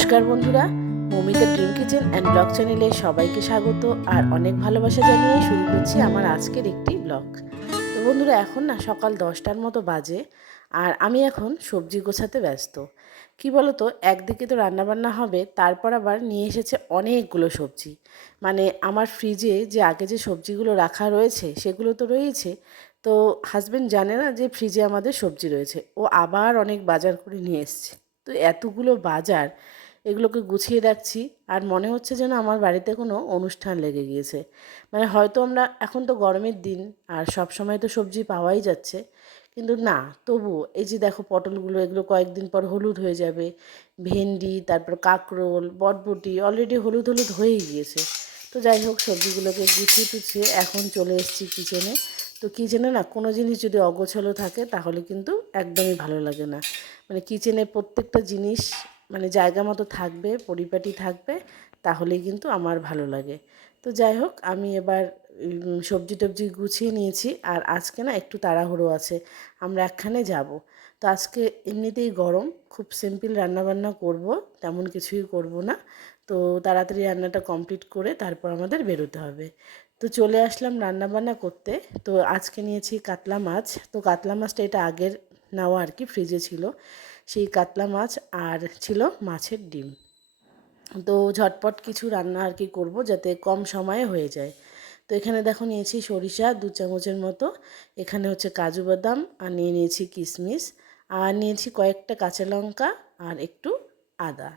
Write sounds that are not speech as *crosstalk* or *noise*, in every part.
নমস্কার বন্ধুরা Mamita dream kitchen and blog চ্যানেলে সবাইকে স্বাগত আর অনেক ভালোবাসা জানিয়ে শুরু করছি আমার আজকের একটি ব্লগ তো বন্ধুরা, এখন না সকাল দশটার মতো বাজে আর আমি এখন সবজি গোছাতে ব্যস্ত। কি বলতো, একদিকে তো রান্নাবান্না হবে, তারপর আবার নিয়ে এসেছে অনেকগুলো সবজি। মানে আমার ফ্রিজে যে আগে যে সবজিগুলো রাখা রয়েছে, সেগুলো তো রয়েছে। তো হাজব্যান্ড জানে না যে ফ্রিজে আমাদের সবজি রয়েছে। ও আবার অনেক বাজার করে নিয়ে এসছে। তো এতগুলো বাজার এগুলোকে গুছিয়ে রাখছি আর মনে হচ্ছে যেন আমার বাড়িতে কোনো অনুষ্ঠান লেগে গিয়েছে। মানে হয়তো আমরা, এখন তো গরমের দিন আর সব সময় তো সবজি পাওয়াই যাচ্ছে। কিন্তু না তবু এই যে দেখো পটলগুলো, এগুলো কয়েকদিন পর হলুদ হয়ে যাবে। ভেন্ডি, তারপর কাঁকরোল, বটবটি অলরেডি হলুদ হলুদ হয়েই গিয়েছে। তো যাই হোক, সবজিগুলোকে গুছিয়ে টুছিয়ে এখন চলে এসেছি কিচেনে তো কিচেনে না, কোনো জিনিস যদি অগোছালো থাকে, তাহলে কিন্তু একদমই ভালো লাগে না। মানে কিচেনে প্রত্যেকটা জিনিস মানে জায়গা মতো থাকবে, পরিপাটি থাকবে, তাহলেই কিন্তু আমার ভালো লাগে। তো যাই হোক, আমি এবার সবজি টবজি গুছিয়ে নিয়েছি, আর আজকে না একটু তাড়াহুড়ো আছে, আমরা একখানে যাব। তো আজকে এমনিতেই গরম, খুব সিম্পল রান্নাবান্না করব, তেমন কিছুই করব না। তো তাড়াতাড়ি রান্নাটা কমপ্লিট করে তারপর আমাদের বেরোতে হবে। তো চলে আসলাম রান্নাবান্না করতে। তো আজকে নিয়েছি কাতলা মাছ। তো কাতলা মাছটা এটা আগের নেওয়া আর কি ফ্রিজে ছিল। সেই কাতলা মাছ আর ছিল মাছের ডিম। তো ঝটপট কিছু রান্না আর কি করব যাতে কম সময়ে হয়ে যায়। তো এখানে দেখো নিয়েছি সরিষা দু চামচের মতো। এখানে হচ্ছে কাজু বাদাম আর নিয়ে নিয়েছি কিশমিশ। আর নিয়েছি কয়েকটা কাঁচা লঙ্কা আর একটু আদা।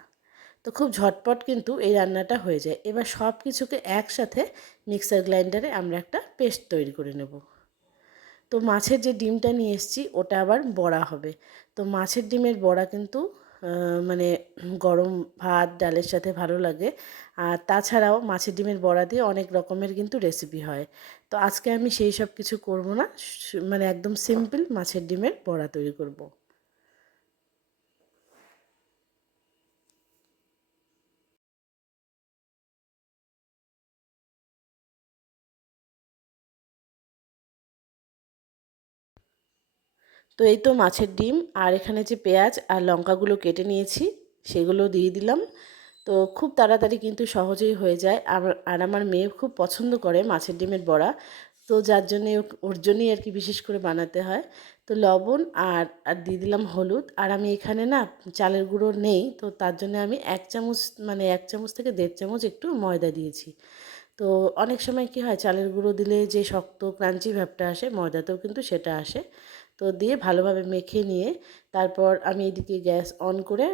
তো খুব ঝটপট কিন্তু এই রান্নাটা হয়ে যায়। এবার সব কিছুকে একসাথে মিক্সার গ্রাইন্ডারে আমরা একটা পেস্ট তৈরি করে নেব। তো মাছের যে ডিমটা নিয়ে এসেছি, ওটা আবার বড়া হবে। তো মাছের ডিমের বড়া কিন্তু মানে গরম ভাত, ডালের সাথে ভালো লাগে। আর তাছাড়াও মাছের ডিমের বড়া দিয়ে অনেক রকমের কিন্তু রেসিপি হয়। তো আজকে আমি সেই সব কিছু করব না মানে একদম সিম্পল মাছের ডিমের বড়া তৈরি করব। তো এই তো মাছের ডিম আর এখানে যে পেঁয়াজ আর লঙ্কাগুলো কেটে নিয়েছি, সেগুলো দিয়ে দিলাম। তো খুব তাড়াতাড়ি কিন্তু সহজেই হয়ে যায়। আর আমার মেয়ে খুব পছন্দ করে মাছের ডিমের বড়া। তো যার জন্যে ওর জন্যই আর কি বিশেষ করে বানাতে হয়। তো লবণ আর আর দিয়ে দিলাম হলুদ। আর আমি এখানে না চালের গুঁড়ো নেই, তো তার জন্য আমি এক চামচ মানে এক চামচ থেকে দেড় চামচ একটু ময়দা দিয়েছি। তো অনেক সময় কি হয়, চালের গুঁড়ো দিলে যে শক্ত, ক্রাঞ্চি ভাবটা আসে, ময়দাতেও কিন্তু সেটা আসে। তো দিয়ে ভালোভাবে মেখে নিয়ে তারপর আমি এদিকে গ্যাস অন করে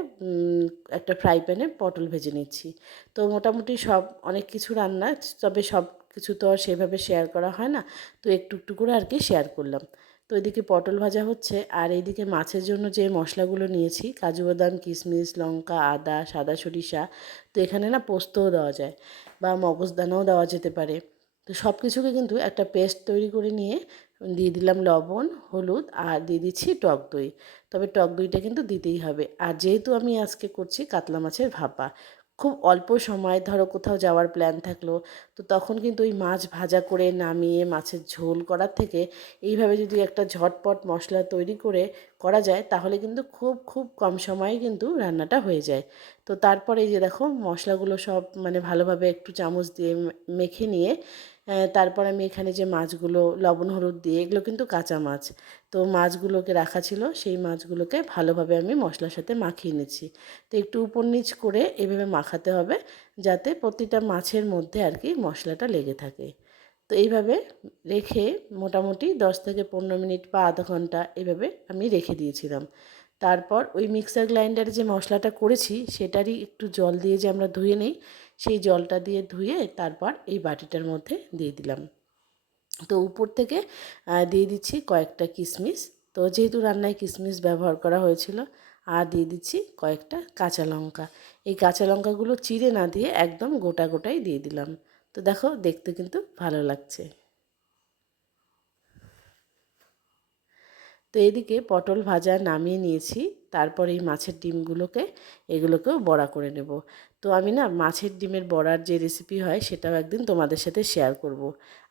একটা ফ্রাই প্যানে পটল ভেজে নিচ্ছি। তো মোটামুটি সব, অনেক কিছু রান্না, তবে সব কিছু তো আর সেভাবে শেয়ার করা হয় না। তো একটু একটু করে আর কি শেয়ার করলাম। তো এদিকে পটল ভাজা হচ্ছে, আর এইদিকে মাছের জন্য যে মশলাগুলো নিয়েছি, কাজু বাদাম, কিশমিশ, লঙ্কা, আদা, সাদা সরিষা, তো এখানে না পোস্তও দেওয়া যায় বা মগজদানাও দেওয়া যেতে পারে। তো সব কিছুকে কিন্তু একটা পেস্ট তৈরি করে নিয়ে দিয়ে দিলাম লবণ, হলুদ আর দিয়ে দিচ্ছি টক দই। তবে টক দইটা কিন্তু দিতেই হবে। আর যেহেতু আমি আজকে করছি কাতলা মাছের ভাপা, খুব অল্প সময় ধরো কোথাও যাওয়ার প্ল্যান থাকল, তো তখন কিন্তু ওই মাছ ভাজা করে নামিয়ে মাছের ঝোল করার থেকে এইভাবে যদি একটা ঝটপট মশলা তৈরি করে করা যায়, তাহলে কিন্তু খুব খুব কম সময়ে কিন্তু রান্নাটা হয়ে যায়। তো তারপরে এই যে দেখো মশলাগুলো সব মানে ভালোভাবে একটু চামচ দিয়ে মেখে নিয়ে তারপর আমি এখানে যে মাছগুলো, লবণ, হলুদ দিয়ে, এগুলো কিন্তু কাঁচা মাছ। তো মাছগুলোকে রাখা ছিল, সেই মাছগুলোকে ভালোভাবে আমি মশলার সাথে মাখিয়ে নিচ্ছি। তো একটু উপর নিচ করে এভাবে মাখাতে হবে, যাতে প্রতিটা মাছের মধ্যে আর কি মশলাটা লেগে থাকে। তো এইভাবে রেখে মোটামুটি দশ থেকে পনেরো মিনিট বা আধা ঘণ্টা এভাবে আমি রেখে দিয়েছিলাম। তারপর ওই মিক্সার গ্রাইন্ডারে যে মশলাটা করেছি, সেটারই একটু জল দিয়ে যে আমরা ধুয়ে নিই, সেই জলটা দিয়ে ধুয়ে তারপর এই বাটিটার মধ্যে দিয়ে দিলাম। তো উপর থেকে দিয়ে দিচ্ছি কয়েকটা কিশমিশ তো যেহেতু রান্নায় কিশমিশ ব্যবহার করা হয়েছিল, আর দিয়ে দিচ্ছি কয়েকটা কাঁচা লঙ্কা। এই কাঁচা লঙ্কাগুলো চিড়ে না দিয়ে একদম গোটা গোটাই দিয়ে দিলাম। তো দেখো, দেখতে কিন্তু ভালো লাগছে। তো এদিকে পটল ভাজা নামিয়ে নিয়েছি। তারপর এই মাছের ডিমগুলোকে, এগুলোকেও বড়া করে নেব। তো আমি না মাছের ডিমের বড়ার যে রেসিপি হয়, সেটাও একদিন তোমাদের সাথে শেয়ার করব।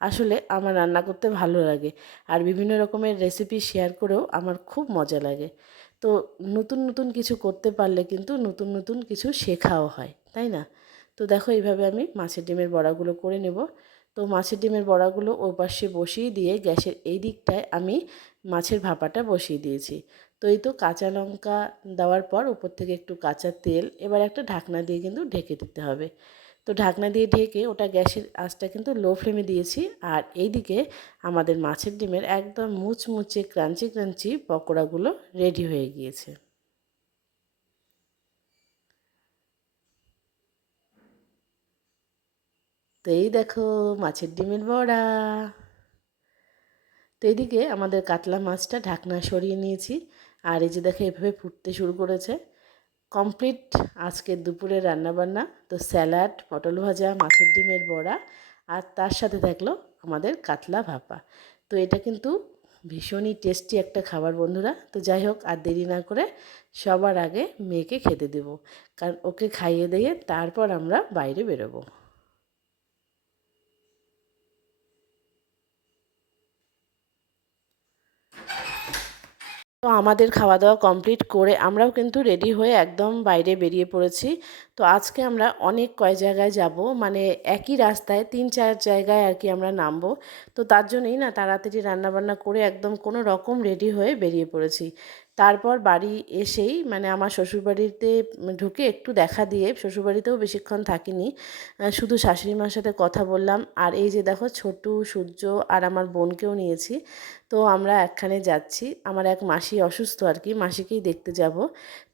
আসলে আমার রান্না করতে ভালো লাগে আর বিভিন্ন রকমের রেসিপি শেয়ার করেও আমার খুব মজা লাগে। তো নতুন নতুন কিছু করতে পারলে কিন্তু নতুন নতুন কিছু শেখাও হয়, তাই না? তো দেখো এইভাবে আমি মাছের ডিমের বড়াগুলো করে নেব। তো মাছের ডিমের বড়াগুলো ও পাশে বসিয়ে দিয়ে গ্যাসের এই দিকটায় আমি মাছের ভাপাটা বসিয়ে দিয়েছি। তো এই তো কাঁচা লঙ্কা দেওয়ার পর উপর থেকে একটু কাঁচা তেল, এবার একটা ঢাকনা দিয়ে কিন্তু ঢেকে দিতে হবে। তো ঢাকনা দিয়ে ঢেকে ওটা গ্যাসের আঁচটা কিন্তু লো ফ্লেমে দিয়েছি আর এইদিকে আমাদের মাছের ডিমের একদম মুচমুচে ক্রাঞ্চি ক্রাঞ্চি পকোড়াগুলো রেডি হয়ে গিয়েছে। তো এই দেখো মাছের ডিমের বড়া। তো এদিকে আমাদের কাতলা মাছটা ঢাকনা সরিয়ে নিয়েছি। আর এই যে দেখো এভাবে ফুটতে শুরু করেছে। কমপ্লিট আজকের দুপুরে রান্নাবান্না। তো স্যালাড, পটল ভাজা, মাছের ডিমের বড়া আর তার সাথে থাকল আমাদের কাতলা ভাপা। তো এটা কিন্তু ভীষণই টেস্টি একটা খাবার বন্ধুরা। তো যাই হোক, আর দেরি না করে সবার আগে মেয়েকে খেতে দেবো। কারণ ওকে খাইয়ে দিয়ে তারপর আমরা বাইরে বেরোবো তো আমাদের খাওয়া দাওয়া কমপ্লিট করে আমরাও কিন্তু রেডি হয়ে একদম বাইরে বেরিয়ে পড়েছি। তো আজকে আমরা অনেক কয় জায়গায় যাব মানে একই রাস্তায় তিন চার জায়গায় আর কি আমরা নামবো। তো তার জন্যই না তাড়াতাড়ি রান্নাবান্না করে একদম কোনো রকম রেডি হয়ে বেরিয়ে পড়েছি। তারপর বাড়ি এসেই মানে আমার শ্বশুরবাড়িতে ঢুকে একটু দেখা দিয়ে, শ্বশুরবাড়িতেও বেশিক্ষণ থাকিনি। শুধু শাশুড়ি মার সাথে কথা বললাম। আর এই যে দেখো ছোটু, সূর্য আর আমার বোনকেও নিয়েছি। তো আমরা একখানে যাচ্ছি। আমার এক মাসি অসুস্থ আর কি, মাসিকেই দেখতে যাব।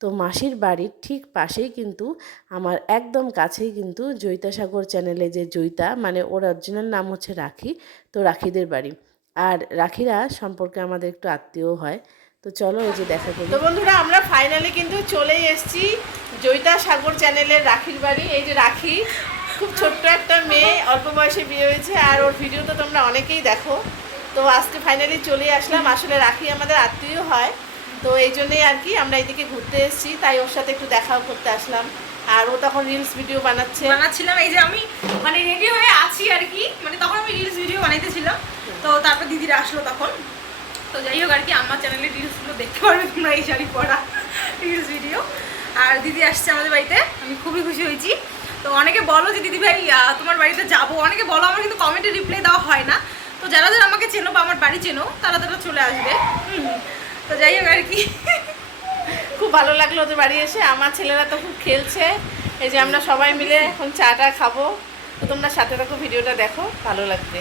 তো মাসির বাড়ির ঠিক পাশেই কিন্তু আমার একদম কাছেই কিন্তু জৈতাসাগর চ্যানেলে যে জৈতা মানে ওর অরিজিনাল নাম হচ্ছে রাখি। তো রাখিদের বাড়ি। আর রাখিরা সম্পর্কে আমাদের একটু আত্মীয় হয়। তো চলো এই যে দেখা করি। তো বন্ধুরা আমরা ফাইনালি কিন্তু চলেই এসেছি জয়িতা সাগর চ্যানেলের রাখির বাড়ি। এই যে রাখি খুব ছোট্ট একটা মেয়ে অল্প বয়সে বিয়ে হয়েছে আর ওর ভিডিও তো তোমরা অনেকেই দেখো। তো আজকে ফাইনালি চলে আসলাম। আসলে রাখি আমাদের আত্মীয় হয় তো এই জন্যই আর কি আমরা এদিকে ঘুরতে এসেছি। তাই ওর সাথে একটু দেখাও করতে আসলাম। আর ও তখন রিলস ভিডিও বানাচ্ছে। বানাচ্ছিলাম। এই যে আমি মানে রেডি হয়ে আছি আর কি। মানে তখন আমি রিলস ভিডিও বানাইতেছিলাম। তো তারপর দিদিরা আসলো তখন। তো যাই হোক আর কি, আমার চ্যানেলে রিলসগুলো দেখতে পারবে তোমরা এই শাড়ি পরা রিলস ভিডিও আর দিদি আসছে আমাদের বাড়িতে, আমি খুবই খুশি হয়েছি। তো অনেকে বলো যে, দিদি ভাই তোমার বাড়িতে যাব? অনেকে বলো, আমার কিন্তু কমেন্টে রিপ্লাই দেওয়া হয় না। তো যারা যারা আমাকে চেনো বা আমার বাড়ি চেনো, তারা তারা চলে আসবে। তো যাই হোক আর কি। *laughs* খুব ভালো লাগল ওদের বাড়ি এসে। আমার ছেলেরা তো খুব খেলছে। এই যে আমরা সবাই মিলে এখন চাটা খাব। তো তোমরা সাথে থাকো, ভিডিওটা দেখো। ভালো লাগবে।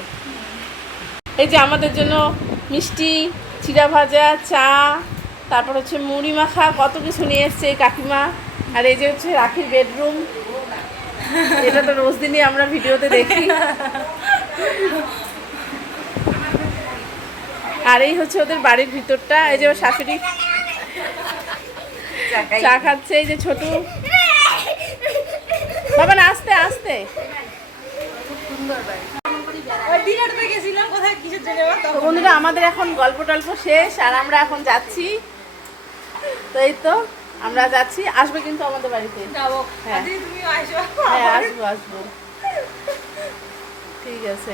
এই যে আমাদের জন্য মিষ্টি চিড়া ভাজা চা তারপর হচ্ছে মুড়ি মাখা কত কিছু নিয়ে এসছে কাকিমা। আর এই যে হচ্ছে রাখির বেডরুম এটা তো রোজ দিনই আমরা ভিডিওতে দেখি। আর এই হচ্ছে ওদের বাড়ির ভিতরটা। এই যে ওর শাশুড়ি চা খাচ্ছে এই যে ছোটু। বাবা না আস্তে। আস্তে ওই তো বন্ধুরা আমাদের এখন গল্প টল্প শেষ আর আমরা এখন যাচ্ছি। তো এই তো আমরা যাচ্ছি। আসবে কিন্তু আমাদের বাড়িতে। হ্যাঁ। হ্যাঁ আসব আসব। ঠিক আছে।